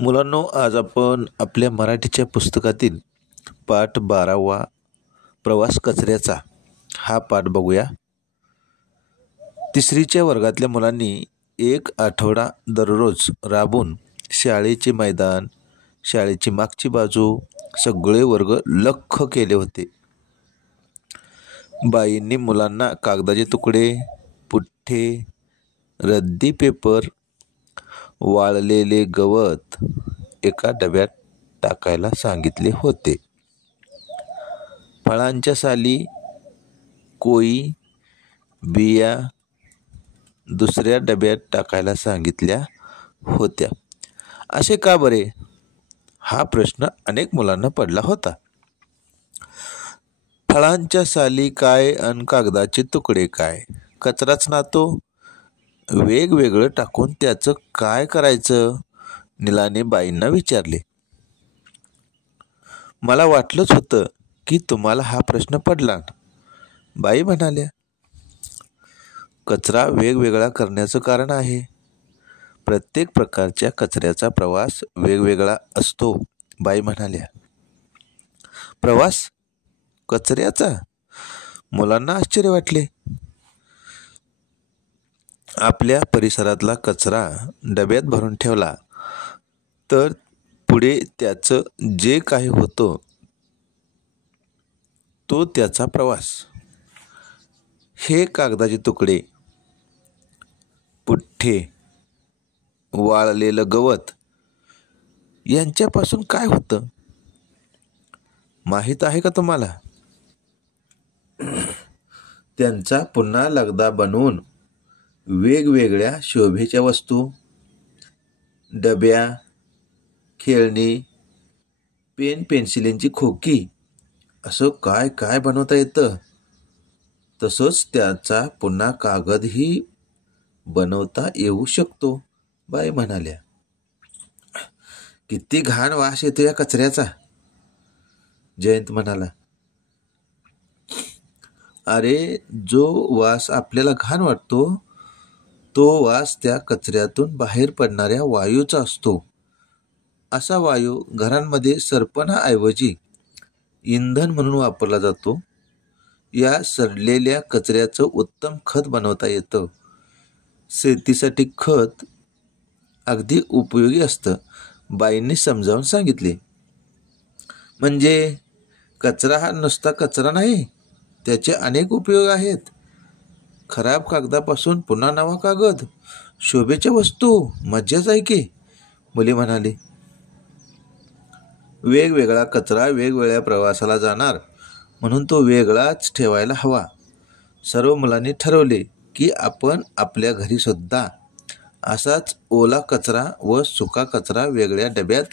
मुलांनो, आज आपण आपल्या मराठीच्या पुस्तकातील पाठ 12वा प्रवास कचऱ्याचा हा पाठ बघूया. तिसरीच्या वर्गातल्या मुलांनी एक आठवडा दररोज राबून शाळेचे मैदान, शाळेची मागची बाजू सगळे वर्ग लख्ख केले होते. बाईंनी मुलांना कागदाचे तुकडे, पुठ्ठे, रद्दी पेपर, वाळलेले गवत एका डब्यात टाकायला सांगितले होते. फळांच्या साली, कोई, बिया दुसऱ्या डब्यात टाकायला सांगितल्या होत्या. असे का बरे? हा प्रश्न अनेक मुलांना पडला होता. फळांच्या साली काय अन कागदाचे तुकडे काय? कचराच ना तो. वेगवेगळं टाकून त्याचं काय करायचं? नीलाने बाईंना विचारले. मला वाटलंच होतं की तुम्हाला हा प्रश्न पडला, बाई म्हणाल्या. कचरा वेगवेगळा करण्याचं कारण आहे. प्रत्येक प्रकारच्या कचऱ्याचा प्रवास वेगवेगळा असतो, बाई म्हणाल्या. प्रवास कचऱ्याचा? मुलांना आश्चर्य वाटले. आपल्या परिसरातला कचरा डब्यात भरून ठेवला तर पुढे त्याचं जे काही होतं तो त्याचा प्रवास. हे कागदाचे तुकडे, पुठ्ठे, वाळलेलं गवत यांच्यापासून काय होतं माहीत आहे का तुम्हाला? त्यांचा पुन्हा लगदा बनवून वेगवेगळ्या शोभेच्या वस्तू, डब्या, खेळणी, पेन पेन्सिलींची खोकी असं काय काय बनवता येतं. तसंच त्याचा पुन्हा कागदही बनवता येऊ शकतो, बाई म्हणाल्या. किती घाण वास येतो या कचऱ्याचा, जयंत म्हणाला. अरे, जो वास आपल्याला घाण वाटतो तो वास त्या कचऱ्यातून बाहेर पडणाऱ्या वायूचा असतो. असा वायू घरांमध्ये सरपणाऐवजी इंधन म्हणून वापरला जातो. या सडलेल्या कचऱ्याचं उत्तम खत बनवता येतं. शेतीसाठी खत अगदी उपयोगी असतं, बाईंनी समजावून सांगितले. म्हणजे कचरा हा नुसता कचरा नाही, त्याचे अनेक उपयोग आहेत. खराब कागदापासून पुन्हा नवा कागद, शोभेच्या वस्तू, मज्जाच आहे की, मुली म्हणाली. वेगवेगळा कचरा वेगवेगळ्या प्रवासाला जाणार, म्हणून तो वेगळाच ठेवायला हवा. सर्व मुलांनी ठरवले की आपण आपल्या घरी सुद्धा असाच ओला कचरा व सुका कचरा वेगळ्या डब्यात